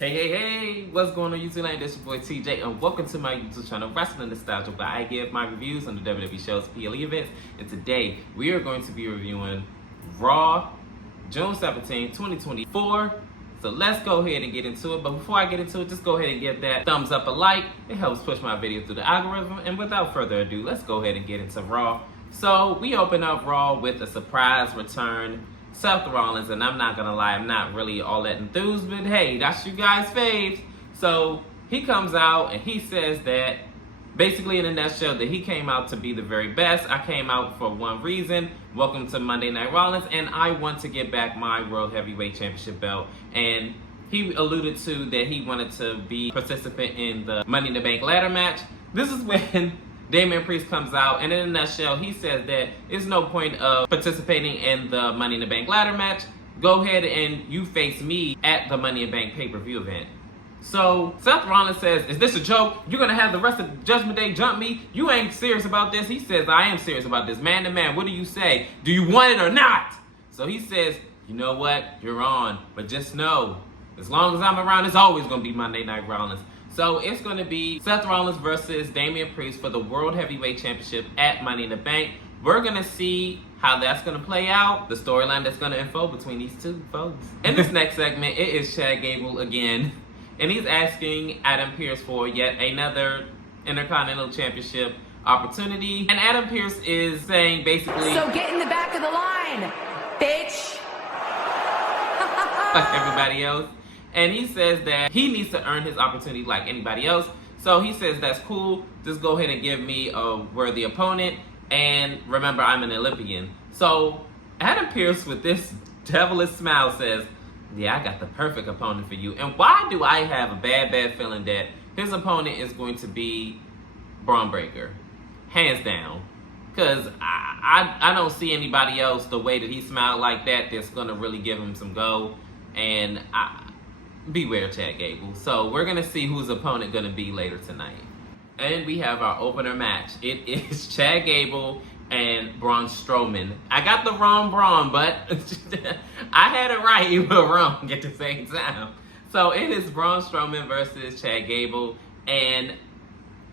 Hey, what's going on YouTube land? This your boy TJ and welcome to my YouTube channel, Wrestling Nostalgia, where I give my reviews on the WWE shows, PLE events. And today, we are going to be reviewing Raw, June 17, 2024. So let's go ahead and get into it. But before I get into it, just go ahead and give that thumbs up a like. It helps push my video through the algorithm. And without further ado, let's go ahead and get into Raw. So we open up Raw with a surprise return. Seth Rollins, and I'm not gonna lie, I'm not really all that enthused, but hey, that's you guys' faves. So he comes out and he says that, basically in a nutshell, that he came out to be the very best. I came out for one reason. Welcome to Monday Night Rollins, and I want to get back my World Heavyweight Championship belt. And he alluded to that he wanted to be a participant in the Money in the Bank ladder match. This is when Damian Priest comes out, and in a nutshell, he says that there's no point of participating in the Money in the Bank ladder match. Go ahead and you face me at the Money in the Bank pay-per-view event. So Seth Rollins says, is this a joke? You're going to have the rest of Judgment Day jump me? You ain't serious about this? He says, I am serious about this. Man to man, what do you say? Do you want it or not? So he says, you know what? You're on. But just know, as long as I'm around, it's always going to be Monday Night Rollins. So it's going to be Seth Rollins versus Damian Priest for the World Heavyweight Championship at Money in the Bank. We're going to see how that's going to play out, the storyline that's going to unfold between these two folks. In this next segment, it is Chad Gable again, and he's asking Adam Pearce for yet another Intercontinental Championship opportunity. And Adam Pearce is saying basically, so get in the back of the line, bitch. like everybody else. And he says that he needs to earn his opportunity like anybody else. So he says that's cool. Just go ahead and give me a worthy opponent. And remember, I'm an Olympian. So Adam Pearce with this devilish smile says, yeah, I got the perfect opponent for you. And why do I have a bad feeling that his opponent is going to be Braun Breaker? Hands down. Because I don't see anybody else the way that he smiled like that that's going to really give him some go. And beware Chad Gable. So we're going to see whose opponent going to be later tonight. And we have our opener match. It is Chad Gable and Braun Strowman. I got the wrong Braun, but I had it right but wrong at the same time. So it is Braun Strowman versus Chad Gable. And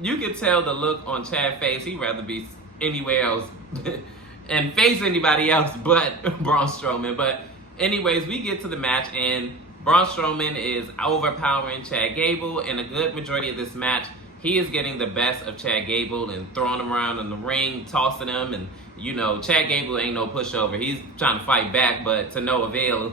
you can tell the look on Chad's face. He'd rather be anywhere else and face anybody else but Braun Strowman. But anyways, we get to the match and Braun Strowman is overpowering Chad Gable, and a good majority of this match, he is getting the best of Chad Gable and throwing him around in the ring, tossing him, and you know, Chad Gable ain't no pushover. He's trying to fight back, but to no avail.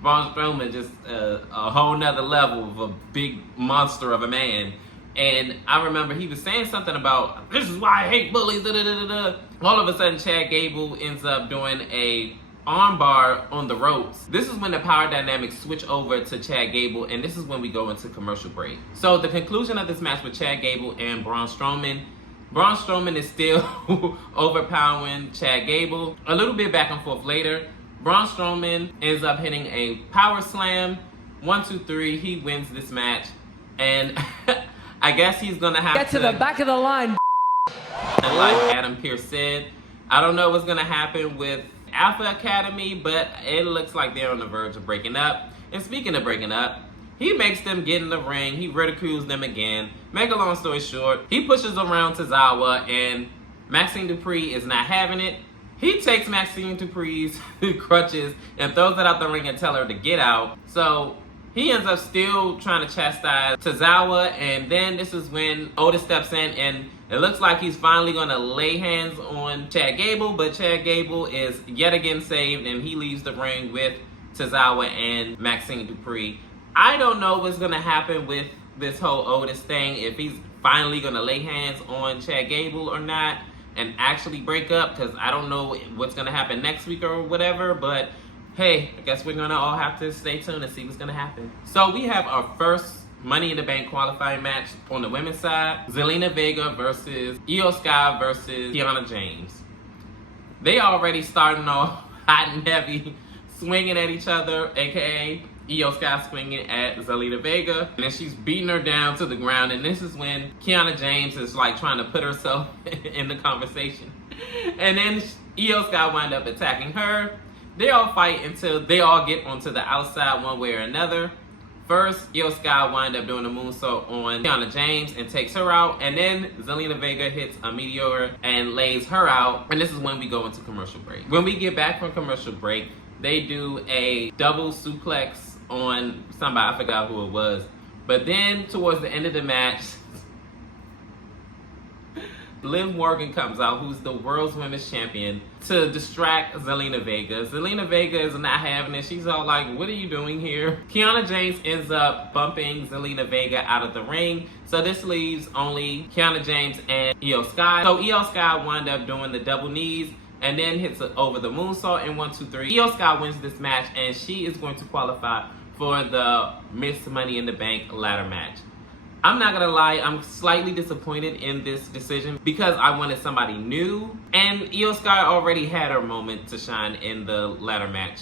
Braun Strowman just a whole nother level of a big monster of a man. And I remember he was saying something about, this is why I hate bullies, All of a sudden, Chad Gable ends up doing a armbar on the ropes. This is when the power dynamics switch over to Chad Gable, and this is when we go into commercial break. So the conclusion of this match with Chad Gable and Braun Strowman is still overpowering Chad Gable. A little bit back and forth later, Braun Strowman ends up hitting a power slam. 1, 2, 3, he wins this match. And I guess he's gonna have Get to the back of the line. And like Adam Pearce said, I don't know what's gonna happen with Alpha Academy, but it looks like they're on the verge of breaking up. And speaking of breaking up, he makes them get in the ring. He ridicules them again. Make a long story short, he pushes around Tozawa, and Maxine Dupree is not having it. He takes Maxine Dupree's crutches and throws it out the ring and tells her to get out. So he ends up still trying to chastise Tozawa, and then this is when Otis steps in, and it looks like he's finally going to lay hands on Chad Gable, but Chad Gable is yet again saved, and he leaves the ring with Tozawa and Maxine Dupree. I don't know what's going to happen with this whole Otis thing, if he's finally going to lay hands on Chad Gable or not, and actually break up, because I don't know what's going to happen next week or whatever, but hey, I guess we're going to all have to stay tuned and see what's going to happen. So we have our first Money in the Bank qualifying match on the women's side. Zelina Vega versus Io Sky versus Kiana James. They already starting off hot and heavy, swinging at each other, aka Io Sky swinging at Zelina Vega. And then she's beating her down to the ground. And this is when Kiana James is like trying to put herself in the conversation. And then Io Sky wind up attacking her. They all fight until they all get onto the outside one way or another. First, Io Sky wind up doing a moonsault on Kiana James and takes her out. And then Zelina Vega hits a meteor and lays her out. And this is when we go into commercial break. When we get back from commercial break, they do a double suplex on somebody. I forgot who it was. But then towards the end of the match, Liv Morgan comes out, who's the world's women's champion, to distract Zelina Vega. Zelina Vega is not having it. She's all like, what are you doing here? Kiana James ends up bumping Zelina Vega out of the ring. So this leaves only Kiana James and Io Sky. So Io Sky wind up doing the double knees and then hits over the moonsault in 1, 2, 3. Io Sky wins this match and she is going to qualify for the Miss Money in the Bank ladder match. I'm not gonna lie, I'm slightly disappointed in this decision because I wanted somebody new, and Io Sky already had her moment to shine in the ladder match.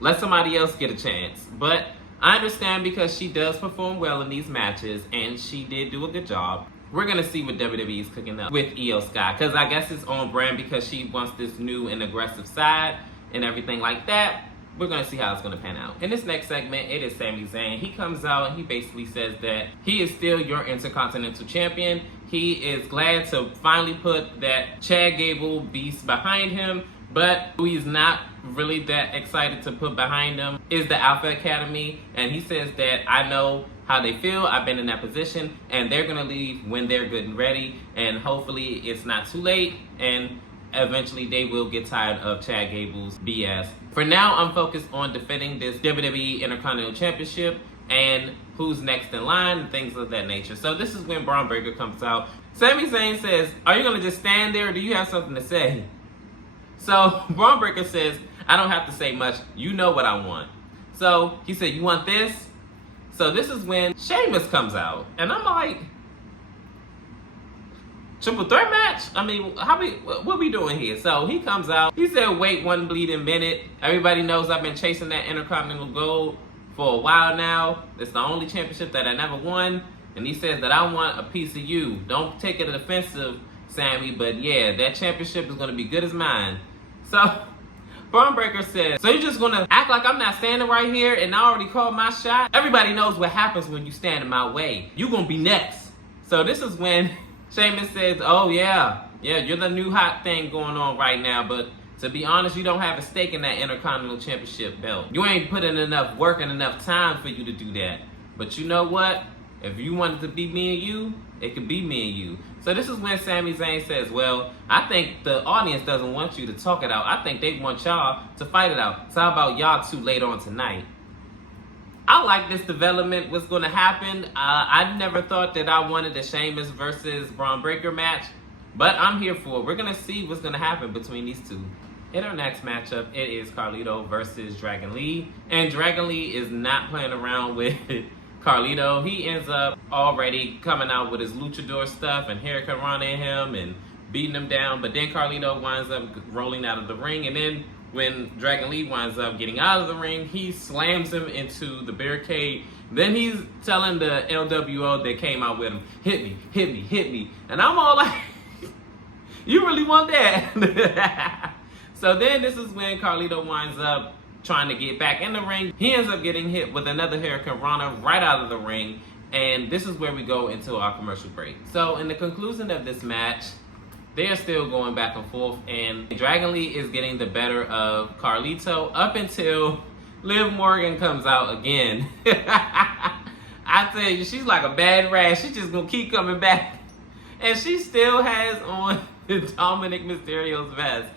Let somebody else get a chance. But I understand because she does perform well in these matches, and she did do a good job. We're gonna see what WWE is cooking up with Io Sky, because I guess it's on brand because she wants this new and aggressive side and everything like that. We're going to see how it's going to pan out. In this next segment, it is Sami Zayn. He comes out and he basically says that he is still your Intercontinental Champion. He is glad to finally put that Chad Gable beast behind him, but who he's not really that excited to put behind him is the Alpha Academy. And he says that I know how they feel. I've been in that position, and they're going to leave when they're good and ready, and hopefully it's not too late, and eventually they will get tired of Chad Gable's BS. For now, I'm focused on defending this WWE Intercontinental Championship and who's next in line and things of that nature. So this is when Braun Breaker comes out. Sami Zayn says, are you going to just stand there or do you have something to say? So Braun Breaker says, I don't have to say much. You know what I want. So he said, you want this? So this is when Sheamus comes out. And I'm like, triple threat match? I mean, what we doing here? So he comes out. He said, wait 1 bleeding minute. Everybody knows I've been chasing that Intercontinental Gold for a while now. It's the only championship that I never won. And he says that I want a piece of you. Don't take it offensive, Sammy, but yeah, that championship is going to be good as mine. So Braun Breaker says, so you're just going to act like I'm not standing right here and I already called my shot? Everybody knows what happens when you stand in my way. You're going to be next. So this is when Sheamus says, oh yeah, you're the new hot thing going on right now, but to be honest, you don't have a stake in that Intercontinental Championship belt. You ain't put in enough work and enough time for you to do that. But you know what? If you wanted to be me and you, it could be me and you. So this is when Sami Zayn says, well, I think the audience doesn't want you to talk it out. I think they want y'all to fight it out. So how about y'all two later on tonight? I like this development, what's going to happen. I never thought that I wanted a Sheamus versus Braun Breaker match, but I'm here for it. We're going to see what's going to happen between these two. In our next matchup, it is Carlito versus Dragon Lee. And Dragon Lee is not playing around with Carlito. He ends up already coming out with his luchador stuff and Hurricane in him and beating him down. But then Carlito winds up rolling out of the ring, and then when Dragon Lee winds up getting out of the ring, he slams him into the barricade. Then he's telling the LWO that came out with him, hit me, hit me, hit me. And I'm all like, you really want that? So then this is when Carlito winds up trying to get back in the ring. He ends up getting hit with another Hurricane Rana right out of the ring. And this is where we go into our commercial break. So in the conclusion of this match, they're still going back and forth, and Dragon Lee is getting the better of Carlito up until Liv Morgan comes out again. I tell you, she's like a bad rat. She's just gonna keep coming back. And she still has on Dominic Mysterio's vest.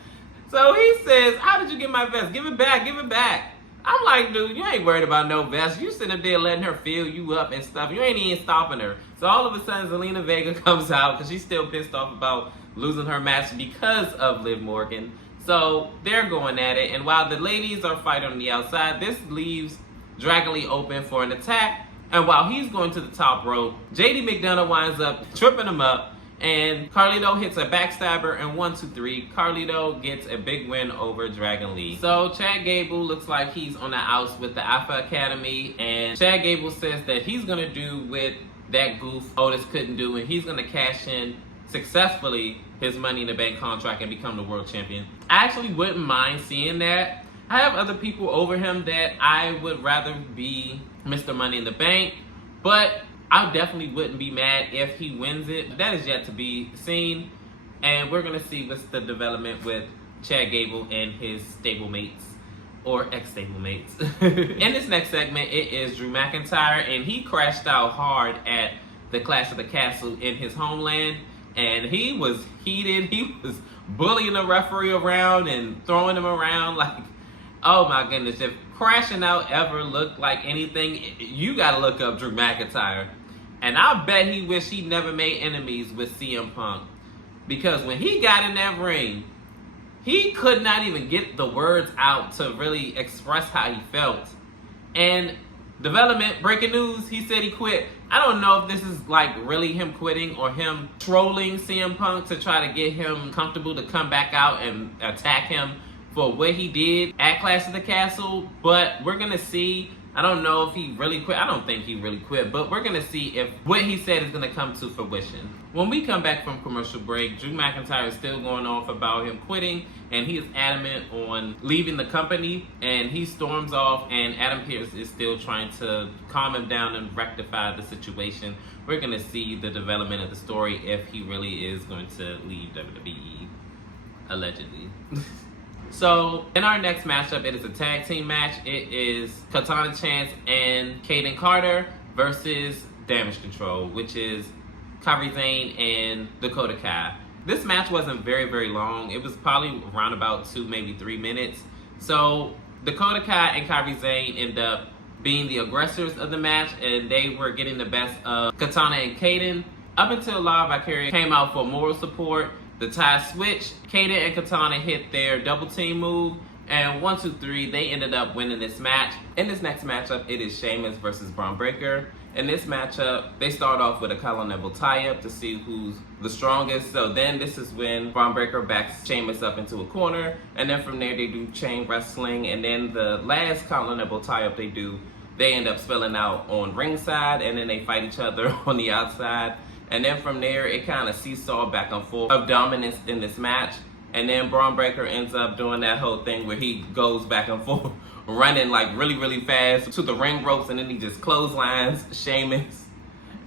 So he says, how did you get my vest? Give it back, give it back. I'm like, dude, you ain't worried about no vest. You sitting up there letting her fill you up and stuff. You ain't even stopping her. So all of a sudden, Zelina Vega comes out because she's still pissed off about losing her match because of Liv Morgan. So they're going at it. And while the ladies are fighting on the outside, this leaves Dragon Lee open for an attack. And while he's going to the top rope, JD McDonough winds up tripping him up. And Carlito hits a backstabber, and 1, 2, 3, Carlito gets a big win over Dragon Lee. So Chad Gable looks like he's on the outs with the Alpha Academy, and Chad Gable says that he's gonna do with that goof Otis couldn't do, and he's gonna cash in successfully his Money in the Bank contract and become the world champion. I actually wouldn't mind seeing that. I have other people over him that I would rather be Mr. Money in the Bank. But I definitely wouldn't be mad if he wins it. That is yet to be seen. And we're going to see what's the development with Chad Gable and his stablemates. Or ex-stablemates. In this next segment, it is Drew McIntyre. And he crashed out hard at the Clash of the Castle in his homeland. And he was heated. He was bullying the referee around and throwing him around like, oh my goodness. If crashing out ever looked like anything, you gotta look up Drew McIntyre. And I bet he wished he never made enemies with CM Punk. Because when he got in that ring, he could not even get the words out to really express how he felt. And development, breaking news, he said he quit. I don't know if this is like really him quitting or him trolling CM Punk to try to get him comfortable to come back out and attack him for what he did at Clash of the Castle. But we're going to see. I don't know if he really quit. I don't think he really quit. But we're going to see if what he said is going to come to fruition. When we come back from commercial break, Drew McIntyre is still going off about him quitting. And he is adamant on leaving the company. And he storms off. And Adam Pearce is still trying to calm him down and rectify the situation. We're going to see the development of the story if he really is going to leave WWE. Allegedly. So, in our next matchup, it is a tag team match. It is Katana Chance and Kaden Carter versus Damage Control, which is Kairi Sane and Dakota Kai. This match wasn't very, very long. It was probably around about 2, maybe 3 minutes. So, Dakota Kai and Kairi Sane end up being the aggressors of the match, and they were getting the best of Katana and Kaden. Up until Live Vicarious came out for moral support. The tie switch, Kaden and Katana hit their double team move, and 1, 2, 3, they ended up winning this match. In this next matchup, it is Sheamus versus Braun Breaker. In this matchup, they start off with a Collar Neville tie-up to see who's the strongest. So then this is when Braun Breaker backs Sheamus up into a corner, and then from there they do chain wrestling, and then the last Collar Neville tie-up they do, they end up spilling out on ringside, and then they fight each other on the outside. And then from there, it kind of seesaw back and forth of dominance in this match. And then Braun Breaker ends up doing that whole thing where he goes back and forth, running like really, really fast to the ring ropes, and then he just clotheslines Sheamus.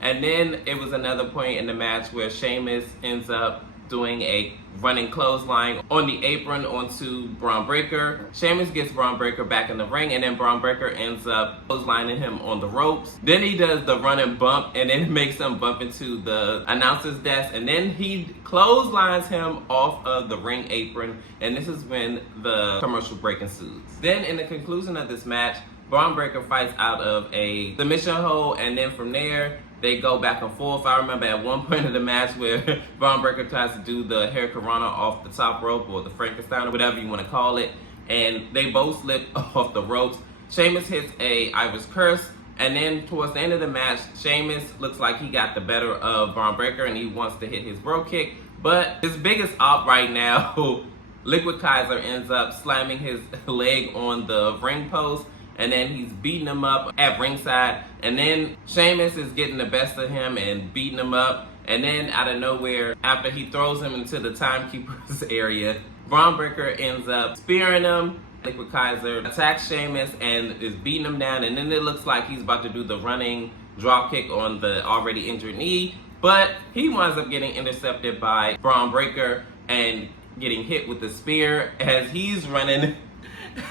And then it was another point in the match where Sheamus ends up doing a running clothesline on the apron onto Braun Breaker. Sheamus gets Braun Breaker back in the ring, and then Braun Breaker ends up clotheslining him on the ropes. Then he does the running bump, and then makes him bump into the announcer's desk, and then he clotheslines him off of the ring apron, and this is when the commercial break ensues. Then in the conclusion of this match, Braun Breaker fights out of a submission hold, and then from there, they go back and forth. I remember at one point in the match where Braun Breaker tries to do the Hurricanrana off the top rope, or the Frankenstein, or whatever you want to call it, and they both slip off the ropes. Sheamus hits a Irish Curse, and then towards the end of the match, Sheamus looks like he got the better of Braun Breaker, and he wants to hit his bro kick. But his biggest op right now, Liquid Kaiser ends up slamming his leg on the ring post, and then he's beating him up at ringside, and then Sheamus is getting the best of him and beating him up, and then out of nowhere, after he throws him into the timekeeper's area, Braun Breaker ends up spearing him. Liquid Kaiser attacks Sheamus and is beating him down, and then it looks like he's about to do the running drop kick on the already injured knee, but he winds up getting intercepted by Braun Breaker and getting hit with the spear as he's running.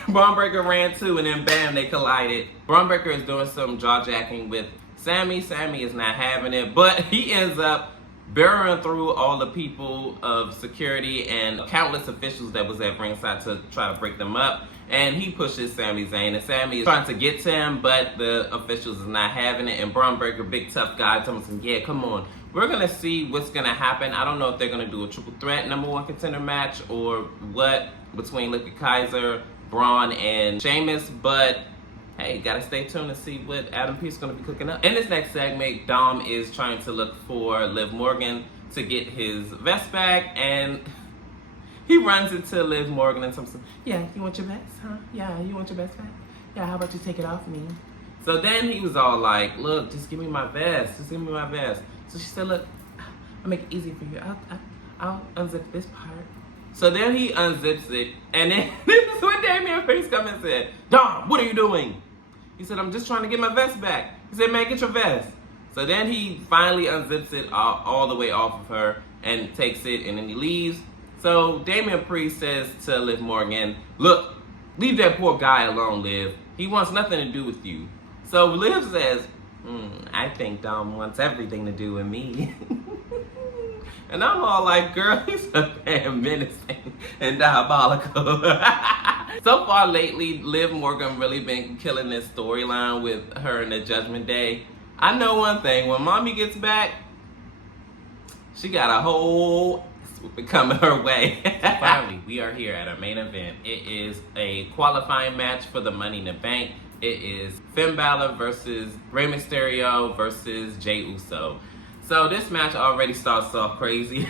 Braun Breaker ran too, and then bam, they collided. Braun Breaker is doing some jaw-jacking with Sammy. Sammy is not having it, but he ends up barreling through all the people of security and countless officials that was at ringside to try to break them up. And he pushes Sami Zayn, and Sammy is trying to get to him, but the officials is not having it. And Braun Breaker, big tough guy, tells him, yeah, come on. We're going to see what's going to happen. I don't know if they're going to do a triple threat #1 contender match or what between Liquid Kaiser, Braun, and Sheamus, but hey, gotta stay tuned to see what Adam Pearce is gonna be cooking up. In this next segment, Dom is trying to look for Liv Morgan to get his vest back, and he runs into Liv Morgan and says, yeah, you want your vest, huh? Yeah, you want your vest back? Yeah, how about you take it off me? So then he was all like, look, just give me my vest, just give me my vest. So she said, look, I'll make it easy for you. I'll unzip this part. So then he unzips it, and then this is when Damian Priest come and said, Dom, what are you doing? He said, I'm just trying to get my vest back. He said, man, get your vest. So then he finally unzips it all the way off of her and takes it, and then he leaves. So Damian Priest says to Liv Morgan, look, leave that poor guy alone, Liv. He wants nothing to do with you. So Liv says, I think Dom wants everything to do with me. And I'm all like, girl, he's so damn menacing and diabolical. So far lately, Liv Morgan really been killing this storyline with her in the Judgment Day. I know one thing, when mommy gets back, she got a whole swoop coming her way. Finally, we are here at our main event. It is a qualifying match for the Money in the Bank. It is Finn Balor versus Rey Mysterio versus Jey Uso. So this match already starts off crazy.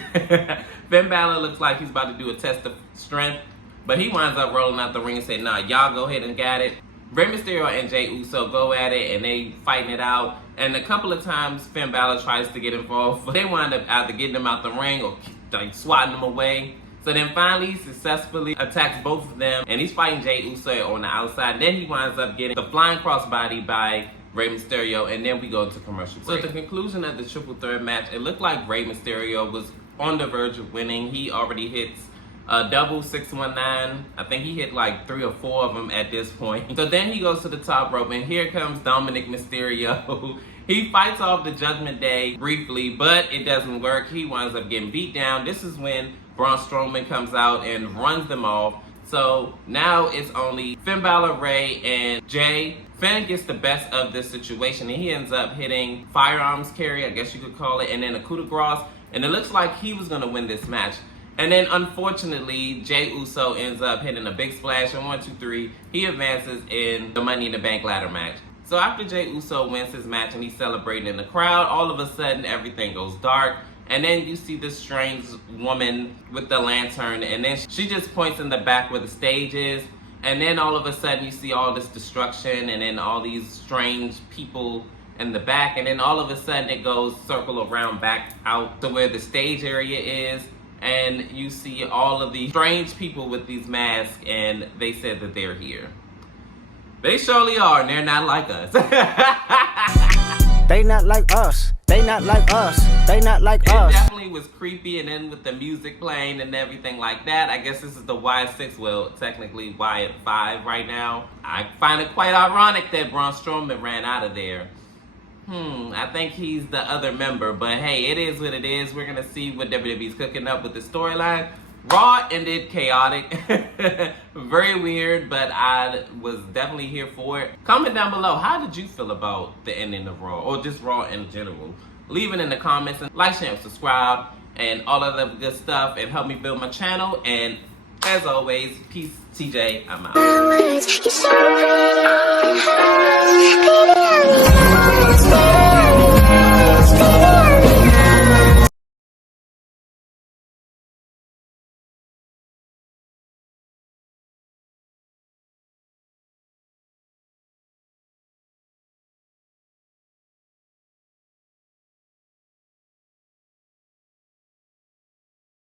Finn Balor looks like he's about to do a test of strength, but he winds up rolling out the ring and saying, nah, y'all go ahead and get it. Rey Mysterio and Jey Uso go at it, and they fighting it out. And a couple of times Finn Balor tries to get involved, but they wind up either getting him out the ring or like swatting him away. So then finally he successfully attacks both of them, and he's fighting Jey Uso on the outside. And then he winds up getting the flying crossbody by Rey Mysterio, and then we go into commercial break. So at the conclusion of the triple threat match, it looked like Rey Mysterio was on the verge of winning. He already hits double 619. I think he hit like 3 or 4 of them at this point. So then he goes to the top rope, and here comes Dominic Mysterio. He fights off the Judgment Day briefly, but it doesn't work. He winds up getting beat down. This is when Braun Strowman comes out and runs them off. So now it's only Finn Balor, Rey, and Jey. Finn gets the best of this situation, and he ends up hitting firearms carry, I guess you could call it, and then a coup de grace. And it looks like he was going to win this match. And then, unfortunately, Jey Uso ends up hitting a big splash in 1, 2, 3. He advances in the Money in the Bank ladder match. So after Jey Uso wins his match and he's celebrating in the crowd, all of a sudden, everything goes dark. And then you see this strange woman with the lantern, and then she just points in the back where the stage is. And then all of a sudden, you see all this destruction, and then all these strange people in the back. And then all of a sudden, it goes circle around back out to where the stage area is. And you see all of these strange people with these masks, and they said that they're here. They surely are, and they're not like us. They not like us. They not like us. They not like us. It definitely was creepy, and then with the music playing and everything like that, I guess this is the Y6, well, technically Y5 right now. I find it quite ironic that Braun Strowman ran out of there. I think he's the other member, but hey, it is what it is. We're gonna see what WWE's cooking up with the storyline. Raw ended chaotic, very weird, but I was definitely here for it. Comment down below, how did you feel about the ending of Raw, or just Raw in general? Leave it in the comments, and like, share, and subscribe, and all of the good stuff, and help me build my channel. And as always, peace, TJ, I'm out.